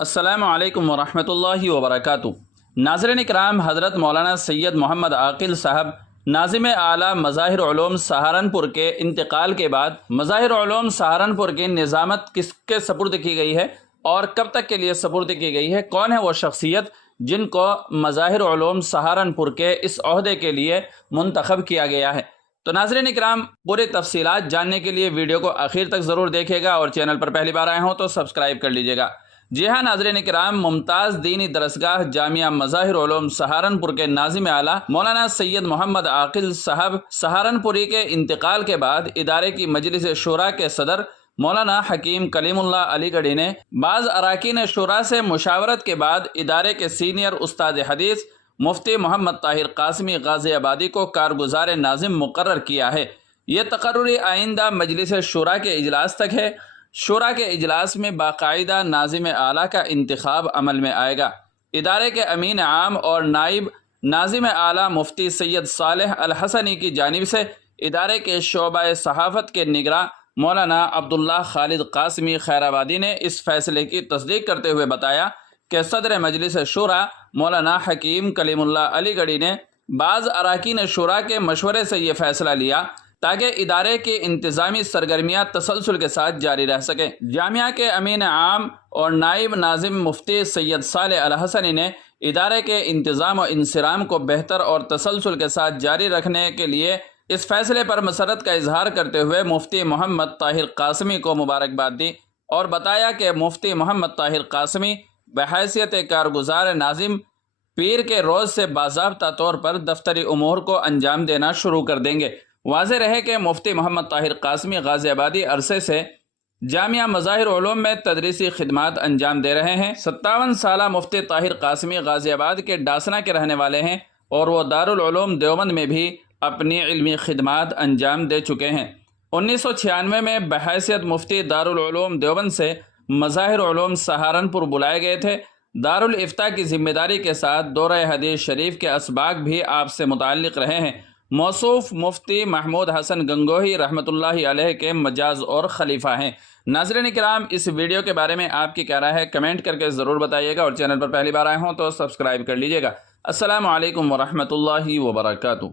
السلام علیکم ورحمۃ اللہ وبرکاتہ۔ ناظرین اکرام، حضرت مولانا سید محمد عاقل صاحب ناظم اعلیٰ مظاہر علوم سہارنپور کے انتقال کے بعد مظاہر علوم سہارنپور کی نظامت کس کے سپرد کی گئی ہے اور کب تک کے لیے سپرد کی گئی ہے؟ کون ہے وہ شخصیت جن کو مظاہر علوم سہارنپور کے اس عہدے کے لیے منتخب کیا گیا ہے؟ تو ناظرین اکرام، پوری تفصیلات جاننے کے لیے ویڈیو کو آخر تک ضرور دیکھیے گا اور چینل پر پہلی بار آئے ہوں تو سبسکرائب کر لیجیے گا۔ جی ہاں ناظرین اکرام، ممتاز دینی درسگاہ جامعہ مظاہر علوم سہارنپور کے ناظم اعلیٰ مولانا سید محمد عاقل صاحب سہارنپوری کے انتقال کے بعد ادارے کی مجلس شورا کے صدر مولانا حکیم کلیم اللہ علی گڑھی نے بعض اراکین شورا سے مشاورت کے بعد ادارے کے سینئر استاد حدیث مفتی محمد طاہر قاسمی غازی آبادی کو کارگزار ناظم مقرر کیا ہے۔ یہ تقرری آئندہ مجلس شورا کے اجلاس تک ہے۔ شورا کے اجلاس میں باقاعدہ ناظم اعلیٰ کا انتخاب عمل میں آئے گا۔ ادارے کے امین عام اور نائب ناظم اعلیٰ مفتی سید صالح الحسنی کی جانب سے ادارے کے شعبہ صحافت کے نگراں مولانا عبداللہ خالد قاسمی خیرآبادی نے اس فیصلے کی تصدیق کرتے ہوئے بتایا کہ صدر مجلس شورا مولانا حکیم کلیم اللہ علی گڑھی نے بعض اراکین شورا کے مشورے سے یہ فیصلہ لیا تاکہ ادارے کی انتظامی سرگرمیاں تسلسل کے ساتھ جاری رہ سکیں۔ جامعہ کے امین عام اور نائب ناظم مفتی سید صالح الحسنی نے ادارے کے انتظام و انصرام کو بہتر اور تسلسل کے ساتھ جاری رکھنے کے لیے اس فیصلے پر مسرت کا اظہار کرتے ہوئے مفتی محمد طاہر قاسمی کو مبارکباد دی اور بتایا کہ مفتی محمد طاہر قاسمی بحیثیت کارگزار ناظم پیر کے روز سے باضابطہ طور پر دفتری امور کو انجام دینا شروع کر دیں گے۔ واضح رہے کہ مفتی محمد طاہر قاسمی غازی آبادی عرصے سے جامعہ مظاہر علوم میں تدریسی خدمات انجام دے رہے ہیں۔ 57 سالہ مفتی طاہر قاسمی غازی آباد کے ڈاسنا کے رہنے والے ہیں اور وہ دارالعلوم دیوبند میں بھی اپنی علمی خدمات انجام دے چکے ہیں۔ 1996 میں بحیثیت مفتی دارالعلوم دیوبند سے مظاہر علوم سہارنپور بلائے گئے تھے۔ دارالافتاء کی ذمہ داری کے ساتھ دورہ حدیث شریف کے اسباق بھی آپ سے متعلق رہے ہیں۔ موصوف مفتی محمود حسن گنگوہی رحمۃ اللہ علیہ کے مجاز اور خلیفہ ہیں۔ ناظرین کرام، اس ویڈیو کے بارے میں آپ کی کیا رائے ہے کمنٹ کر کے ضرور بتائیے گا اور چینل پر پہلی بار آئے ہوں تو سبسکرائب کر لیجیے گا۔ السلام علیکم ورحمۃ اللہ وبرکاتہ۔